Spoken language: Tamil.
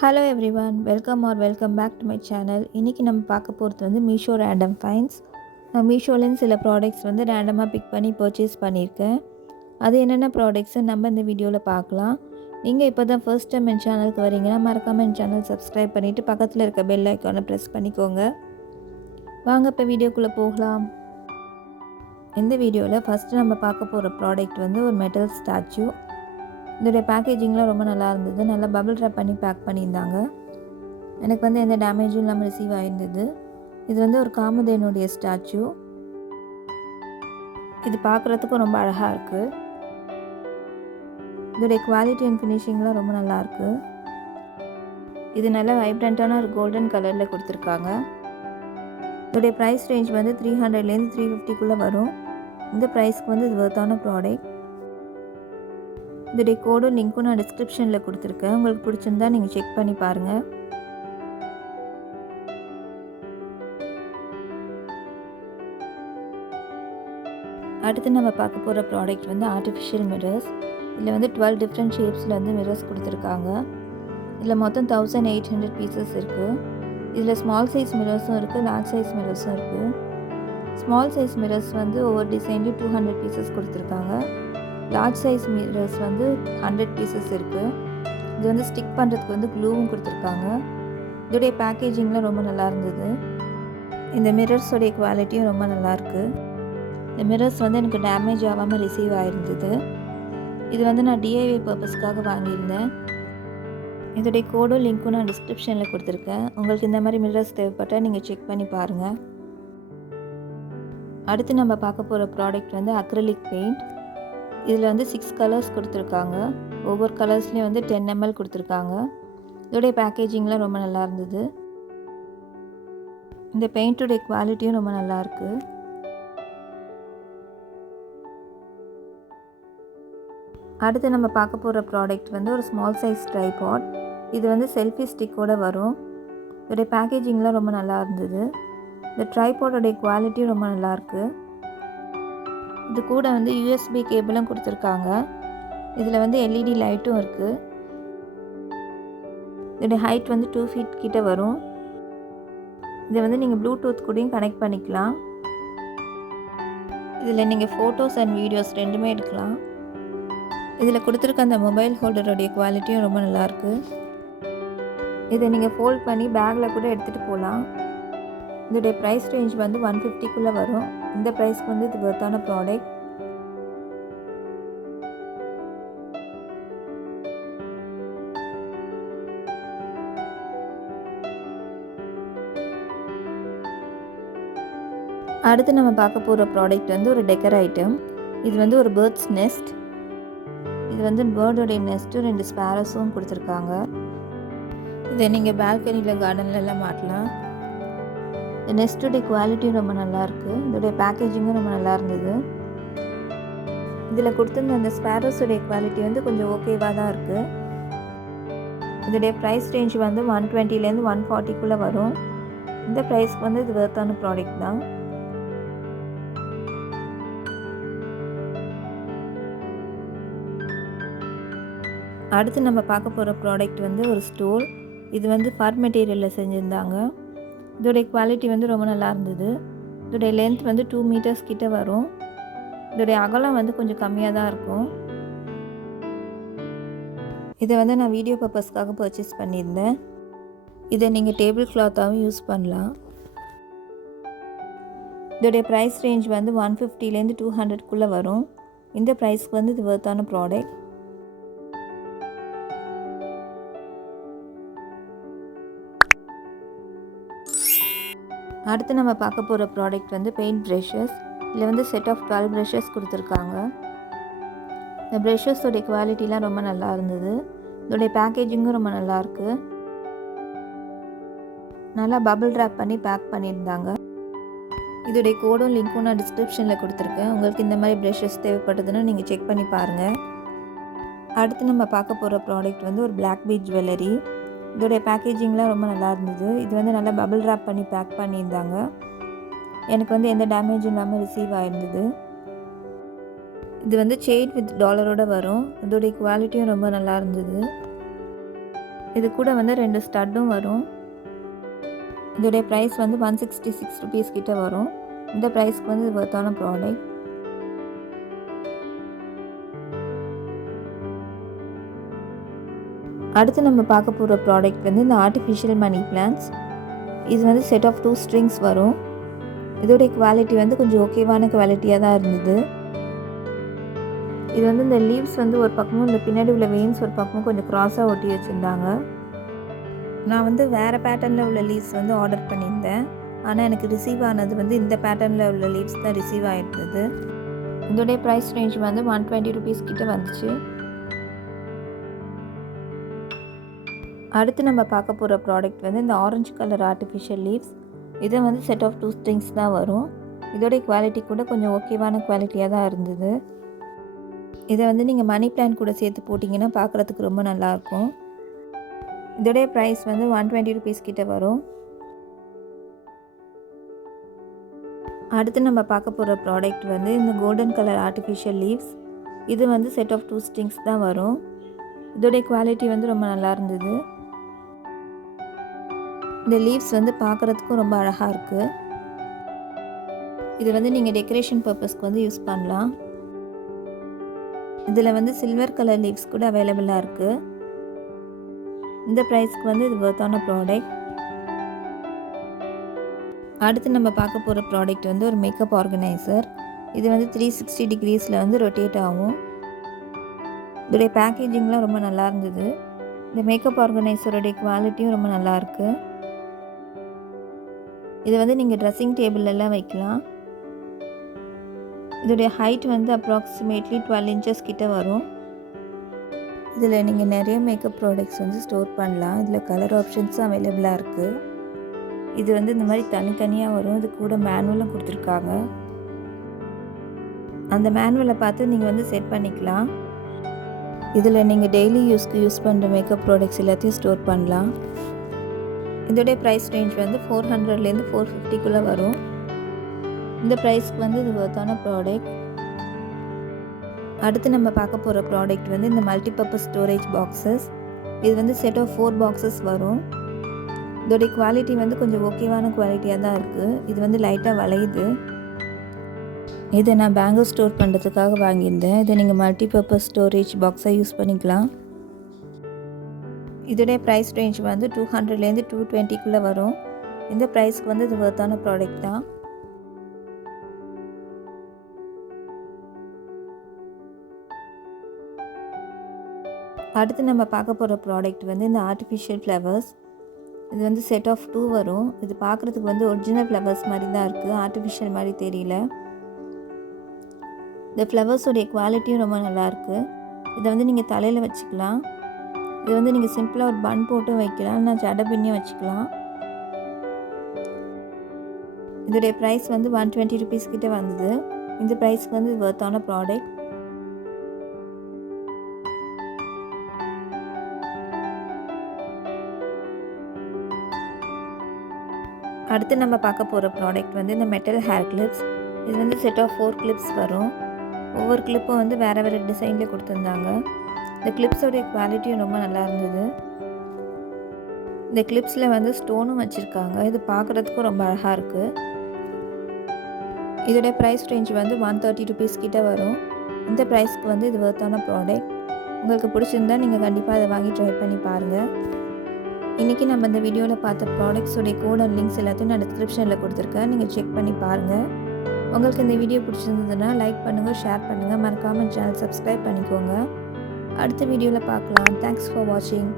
Hello everyone, welcome back to my channel. இன்றைக்கி நம்ம பார்க்க போகிறது வந்து மீஷோ ரேண்டம் ஃபைண்ட்ஸ். நான் மீஷோலேருந்து சில ப்ராடக்ட்ஸ் வந்து ரேண்டமாக பிக் பண்ணி பர்ச்சேஸ் பண்ணியிருக்கேன். அது என்னென்ன ப்ராடக்ட்ஸு நம்ம இந்த வீடியோவில் பார்க்கலாம். நீங்கள் இப்போ தான் ஃபர்ஸ்ட் டைம் என் சேனலுக்கு வரீங்கன்னா மறக்காமல் என் சேனல் சப்ஸ்கிரைப் பண்ணிவிட்டு பக்கத்தில் இருக்க பெல் ஐக்கானை ப்ரெஸ் பண்ணிக்கோங்க. வாங்க இப்போ வீடியோக்குள்ளே போகலாம். இந்த வீடியோவில் ஃபஸ்ட்டு நம்ம பார்க்க போகிற ப்ராடக்ட் வந்து ஒரு மெட்டல் ஸ்டாச்சு. இதோடைய பேக்கேஜிங்லாம் ரொம்ப நல்லா இருந்தது. நல்லா பபிள் ரேப் பண்ணி பேக் பண்ணியிருந்தாங்க. எனக்கு வந்து எந்த டேமேஜும் இல்லாமல் ரிசீவ் ஆகிருந்தது. இது வந்து ஒரு காமதேனுடைய ஸ்டாச்சு. இது பார்க்குறதுக்கும் ரொம்ப அழகாக இருக்குது. இதோடைய குவாலிட்டி அண்ட் ஃபினிஷிங்லாம் ரொம்ப நல்லாயிருக்கு. இது நல்லா வைப்ரண்ட்டான ஒரு கோல்டன் கலரில் கொடுத்துருக்காங்க. இதோடைய ப்ரைஸ் ரேஞ்ச் வந்து 300லேருந்து 350க்குள்ளே வரும். இந்த ப்ரைஸ்க்கு வந்து இது வர்த்தான ப்ராடக்ட். இதோடைய கோடும் லிங்க்கும் நான் டிஸ்கிரிப்ஷனில் கொடுத்துருக்கேன். உங்களுக்கு பிடிச்சிருந்தா நீங்கள் செக் பண்ணி பாருங்கள். அடுத்து நம்ம பார்க்க போகிற ப்ராடக்ட் வந்து ஆர்டிஃபிஷியல் மிரர்ஸ். இதில் வந்து 12 டிஃப்ரெண்ட் ஷேப்ஸில் வந்து மிரர்ஸ் கொடுத்துருக்காங்க. இதில் மொத்தம் 1800 பீசஸ் இருக்குது. இதில் ஸ்மால் சைஸ் மிரர்ஸும் இருக்குது, லார்ஜ் சைஸ் மிரர்ஸும் இருக்குது. ஸ்மால் சைஸ் மிரர்ஸ் வந்து ஒவ்வொரு டிசைன்லேயும் 200 பீசஸ் கொடுத்துருக்காங்க. லார்ஜ் சைஸ் மிரர்ஸ் வந்து 100 பீசஸ் இருக்குது. இது வந்து ஸ்டிக் பண்ணுறதுக்கு வந்து க்ளூவும் கொடுத்துருக்காங்க. இதோடைய பேக்கேஜிங்லாம் ரொம்ப நல்லா இருந்தது. இந்த மிரர்ஸோடைய குவாலிட்டியும் ரொம்ப நல்லாயிருக்கு. இந்த மிரர்ஸ் வந்து எனக்கு டேமேஜ் ஆகாமல் ரிசீவ் ஆகிருந்தது. இது வந்து நான் டிஐஒய் பர்பஸ்க்காக வாங்கியிருந்தேன். இதோடைய கோடும் லிங்க்கும் நான் டிஸ்கிரிப்ஷனில் கொடுத்துருக்கேன். உங்களுக்கு இந்த மாதிரி மிரர்ஸ் தேவைப்பட்டால் நீங்கள் செக் பண்ணி பாருங்கள். அடுத்து நம்ம பார்க்க போகிற ப்ராடக்ட் வந்து அக்ரிலிக் பெயிண்ட். இதில் வந்து 6 கலர்ஸ் கொடுத்துருக்காங்க. ஒவ்வொரு கலர்ஸ்லேயும் வந்து 10 ml கொடுத்துருக்காங்க. இதோடைய பேக்கேஜிங்லாம் ரொம்ப நல்லா இருந்தது. இந்த பெயிண்ட்டோடைய குவாலிட்டியும் ரொம்ப நல்லாயிருக்கு. அடுத்து நம்ம பார்க்க போகிற ப்ராடக்ட் வந்து ஒரு ஸ்மால் சைஸ் ட்ரைபாட். இது வந்து செல்ஃபி ஸ்டிக்கோடு வரும். இதோடைய பேக்கேஜிங்லாம் ரொம்ப நல்லா இருந்தது. இந்த ட்ரைபாடோடைய குவாலிட்டியும் ரொம்ப நல்லாயிருக்கு. இது கூட வந்து யூஎஸ்பி கேபிளும் கொடுத்துருக்காங்க. இதில் வந்து எல்இடி லைட்டும் இருக்குது. இதோடைய ஹைட் வந்து 2 feet கிட்ட வரும். இதை வந்து நீங்கள் ப்ளூடூத் கூடயும் கனெக்ட் பண்ணிக்கலாம். இதில் நீங்கள் ஃபோட்டோஸ் அண்ட் வீடியோஸ் ரெண்டுமே எடுக்கலாம். இதில் கொடுத்துருக்க அந்த மொபைல் ஹோல்டருடைய குவாலிட்டியும் ரொம்ப நல்லாயிருக்கு. இதை நீங்கள் ஃபோல்ட் பண்ணி பேக்கில் கூட எடுத்துகிட்டு போகலாம். இதோடைய ப்ரைஸ் ரேஞ்ச் வந்து 150க்குள்ளே வரும். இந்த ப்ரைஸ்க்கு வந்து இது வர்த்தான ப்ராடக்ட். அடுத்து நம்ம பார்க்க போகிற ப்ராடக்ட் வந்து ஒரு டெக்கர் ஐட்டம். இது வந்து ஒரு பேர்ட்ஸ் நெஸ்ட். இது வந்து பேர்டோடைய நெஸ்ட்டும் 2 ஸ்பேரோஸும் கொடுத்துருக்காங்க. இதை நீங்கள் பால்கனியில் கார்டன்லலாம் மாட்டலாம். இந்த நெஸ்ட்டோடைய குவாலிட்டியும் ரொம்ப நல்லாயிருக்கு. இதோடைய பேக்கேஜிங்கும் ரொம்ப நல்லா இருந்தது. இதில் கொடுத்துருந்த அந்த ஸ்பேரோஸோடைய குவாலிட்டி வந்து கொஞ்சம் ஓகேவாக தான் இருக்குது. இதோடைய ப்ரைஸ் ரேஞ்ச் வந்து 120லேருந்து 140க்குள்ளே வரும். இந்த ப்ரைஸ்க்கு வந்து இது வர்த்தான ப்ராடக்ட் தான். அடுத்து நம்ம பார்க்க போகிற ப்ராடக்ட் வந்து ஒரு ஸ்டோல். இது வந்து ஃபர் மெட்டீரியலில் செஞ்சுருந்தாங்க. இதோடைய குவாலிட்டி வந்து ரொம்ப நல்லா இருந்தது. இதோடைய லென்த் வந்து 2 meters கிட்ட வரும். இதோடைய அகலம் வந்து கொஞ்சம் கம்மியாக தான் இருக்கும். இதை வந்து நான் வீடியோ பர்பஸ்க்காக பர்ச்சேஸ் பண்ணியிருந்தேன். இதை நீங்கள் டேபிள் கிளாத்தாகவும் யூஸ் பண்ணலாம். இதோடைய ப்ரைஸ் ரேஞ்ச் வந்து 150லேருந்து 200க்குள்ளே வரும். இந்த ப்ரைஸ்க்கு வந்து இது வர்த்தான ப்ராடக்ட். அடுத்து நம்ம பார்க்க போகிற ப்ராடக்ட் வந்து பெயிண்ட் ப்ரெஷஸ். இதில் வந்து செட் ஆஃப் 12 ப்ரெஷஸ் கொடுத்துருக்காங்க. இந்த ப்ரெஷஸோடைய குவாலிட்டிலாம் ரொம்ப நல்லா இருந்தது. இதோடைய பேக்கேஜிங்கும் ரொம்ப நல்லாயிருக்கு. நல்லா பபிள் ரேப் பண்ணி பேக் பண்ணியிருந்தாங்க. இதோடைய கோடும் லிங்க்கும் நான் டிஸ்கிரிப்ஷனில் கொடுத்துருக்கேன். உங்களுக்கு இந்த மாதிரி ப்ரெஷஸ் தேவைப்பட்டதுன்னா நீங்கள் செக் பண்ணி பாருங்கள். அடுத்து நம்ம பார்க்க போகிற ப்ராடக்ட் வந்து ஒரு பிளாக் பீட் ஜுவல்லரி. இதோடைய பேக்கேஜிங்லாம் ரொம்ப நல்லா இருந்தது. இது வந்து நல்லா பபிள் ரேப் பண்ணி பேக் பண்ணியிருந்தாங்க. எனக்கு வந்து எந்த டேமேஜும் இல்லாமல் ரிசீவ் ஆகிருந்தது. இது வந்து செயின் வித் டாலரோடு வரும். இதோடைய குவாலிட்டியும் ரொம்ப நல்லா இருந்தது. இது கூட வந்து 2 ஸ்டட்டும் வரும். இதோடைய ப்ரைஸ் வந்து 166 ருபீஸ் கிட்ட வரும். இந்த ப்ரைஸ்க்கு வந்து இது வொர்த்தான ப்ராடக்ட். அடுத்து நம்ம பார்க்க போகிற ப்ராடக்ட் வந்து இந்த ஆர்டிஃபிஷியல் மணி பிளான்ட்ஸ். இது வந்து செட் ஆஃப் 2 ஸ்ட்ரிங்ஸ் வரும். இதோடைய குவாலிட்டி வந்து கொஞ்சம் ஓகேவான குவாலிட்டியாக தான் இருந்தது. இது வந்து இந்த லீவ்ஸ் வந்து ஒரு பக்கமும் இந்த பின்னாடி உள்ள வெயின்ஸ் ஒரு பக்கமும் கொஞ்சம் க்ராஸாக ஒட்டி வச்சுருந்தாங்க. நான் வந்து வேறு பேட்டர்னில் உள்ள லீவ்ஸ் வந்து ஆர்டர் பண்ணியிருந்தேன். ஆனால் எனக்கு ரிசீவ் ஆனது வந்து இந்த பேட்டர்னில் உள்ள லீவ்ஸ் தான் ரிசீவ் ஆகிருந்தது. இதோடைய ப்ரைஸ் ரேஞ்ச் வந்து 120 ருபீஸ் கிட்ட வந்துச்சு. அடுத்து நம்ம பார்க்க போகிற ப்ராடக்ட் வந்து இந்த ஆரஞ்சு கலர் ஆர்டிஃபிஷியல் லீவ்ஸ். இது வந்து செட் ஆஃப் 2 ஸ்ட்ரிங்ஸ் தான் வரும். இதோடைய குவாலிட்டி கூட கொஞ்சம் ஓகேவான குவாலிட்டியாக தான் இருந்தது. இதை வந்து நீங்கள் மணி பிளான்ட் கூட சேர்த்து போட்டிங்கன்னா பார்க்குறதுக்கு ரொம்ப நல்லாயிருக்கும். இதோடைய ப்ரைஸ் வந்து 120 ருபீஸ் கிட்ட வரும். அடுத்து நம்ம பார்க்க போகிற ப்ராடக்ட் வந்து இந்த கோல்டன் கலர் ஆர்டிஃபிஷியல் லீவ்ஸ். இது வந்து செட் ஆஃப் 2 ஸ்ட்ரிங்ஸ் தான் வரும். இதோடைய குவாலிட்டி வந்து ரொம்ப நல்லா இருந்தது. இந்த லீவ்ஸ் வந்து பார்க்குறதுக்கும் ரொம்ப அழகாக இருக்குது. இது வந்து நீங்கள் டெக்கரேஷன் பர்பஸ்க்கு வந்து யூஸ் பண்ணலாம். இதில் வந்து சில்வர் கலர் லீவ்ஸ் கூட அவைலபிளாக இருக்குது. இந்த ப்ரைஸ்க்கு வந்து இது வொர்த்தான ப்ராடக்ட். அடுத்து நம்ம பார்க்க போகிற ப்ராடக்ட் வந்து ஒரு மேக்கப் ஆர்கனைசர். இது வந்து 360 டிகிரிஸில் வந்து ரொட்டேட் ஆகும். இதோடைய பேக்கேஜிங்லாம் ரொம்ப நல்லா இருந்தது. இந்த மேக்கப் ஆர்கனைசருடைய குவாலிட்டியும் ரொம்ப நல்லாயிருக்கு. இதை வந்து நீங்கள் ட்ரெஸ்ஸிங் டேபிளெல்லாம் வைக்கலாம். இதோடைய ஹைட் வந்து அப்ராக்சிமேட்லி 12 இன்ச்சஸ் கிட்ட வரும். இதில் நீங்கள் நிறைய மேக்கப் ப்ராடக்ட்ஸ் வந்து ஸ்டோர் பண்ணலாம். இதில் கலர் ஆப்ஷன்ஸும் அவைலபிளாக இருக்குது. இது வந்து இந்த மாதிரி தனித்தனியாக வரும். இது கூட மேனுவலும் கொடுத்துருக்காங்க. அந்த மேனுவலை பார்த்து நீங்கள் வந்து செட் பண்ணிக்கலாம். இதில் நீங்கள் டெய்லி யூஸ்க்கு யூஸ் பண்ணுற மேக்கப் ப்ராடக்ட்ஸ் எல்லாத்தையும் ஸ்டோர் பண்ணலாம். இதோடைய ப்ரைஸ் ரேஞ்ச் வந்து 400லேருந்து 450க்குள்ளே வரும். இந்த ப்ரைஸ்க்கு வந்து இது வொர்த்தான ப்ராடக்ட். அடுத்து நம்ம பார்க்க போகிற ப்ராடக்ட் வந்து இந்த மல்டிபர்பஸ் ஸ்டோரேஜ் பாக்ஸஸ். இது வந்து செட் ஆஃப் 4 பாக்ஸஸ் வரும். இதோடைய குவாலிட்டி வந்து கொஞ்சம் ஓகேவான குவாலிட்டியாக தான் இருக்குது. இது வந்து லைட்டாக வளையுது. இதை நான் பேங்கிள் ஸ்டோர் பண்ணுறதுக்காக வாங்கியிருந்தேன். இதை நீங்கள் மல்டிபர்பஸ் ஸ்டோரேஜ் பாக்ஸாக யூஸ் பண்ணிக்கலாம். இதோடைய ப்ரைஸ் ரேஞ்ச் வந்து 200லேருந்து 220க்குள்ளே வரும். இந்த ப்ரைஸ்க்கு வந்து இது வொர்த்தான ப்ராடக்ட் தான். அடுத்து நம்ம பார்க்க போகிற ப்ராடக்ட் வந்து இந்த ஆர்டிஃபிஷியல் ஃப்ளவர்ஸ். இது வந்து செட் ஆஃப் 2 வரும். இது பார்க்குறதுக்கு வந்து ஒரிஜினல் ஃப்ளவர்ஸ் மாதிரி தான் இருக்குது. ஆர்டிஃபிஷியல் மாதிரி தெரியல. இந்த ஃப்ளவர்ஸோடைய குவாலிட்டியும் ரொம்ப நல்லாயிருக்கு. இதை வந்து நீங்கள் தலையில் வச்சுக்கலாம். இது வந்து நீங்கள் சிம்பிளாக ஒரு பன் போட்டும் வைக்கலாம். நான் ஜடை பின்னியும் வச்சுக்கலாம். இதோடைய ப்ரைஸ் வந்து 120 ருபீஸ் கிட்ட வந்தது. இந்த ப்ரைஸ்க்கு வந்து இது வொர்த்தான ப்ராடக்ட். அடுத்து நம்ம பார்க்க போகிற ப்ராடக்ட் வந்து இந்த மெட்டல் ஹேர் கிளிப்ஸ். இது வந்து செட் ஆஃப் 4 கிளிப்ஸ் வரும். ஒவ்வொரு கிளிப்பும் வந்து வேறு வேறு டிசைனில் கொடுத்துருந்தாங்க. இந்த கிளிப்ஸோடைய குவாலிட்டியும் ரொம்ப நல்லா இருந்தது. இந்த கிளிப்ஸில் வந்து ஸ்டோனும் வச்சுருக்காங்க. இது பார்க்குறதுக்கும் ரொம்ப அழகாக இருக்குது. இதோடைய ப்ரைஸ் ரேஞ்ச் வந்து 130 ருபீஸ் கிட்ட வரும். இந்த ப்ரைஸ்க்கு வந்து இது வொர்த்தான ப்ராடக்ட். உங்களுக்கு பிடிச்சிருந்தா நீங்கள் கண்டிப்பாக அதை வாங்கி ட்ரை பண்ணி பாருங்கள். இன்றைக்கி நம்ம இந்த வீடியோவில் பார்த்த ப்ராடக்ட்ஸோடைய கோட் அண்ட் லிங்க்ஸ் எல்லாத்தையும் நான் டிஸ்கிரிப்ஷனில் கொடுத்துருக்கேன். நீங்கள் செக் பண்ணி பாருங்கள். உங்களுக்கு இந்த வீடியோ பிடிச்சிருந்ததுன்னா லைக் பண்ணுங்கள், ஷேர் பண்ணுங்கள், மறக்காமல் சேனல் சப்ஸ்கிரைப் பண்ணிக்கோங்க. அடுத்த வீடியோவில் பார்க்கலாம். தேங்க்ஸ் ஃபார் வாட்சிங்.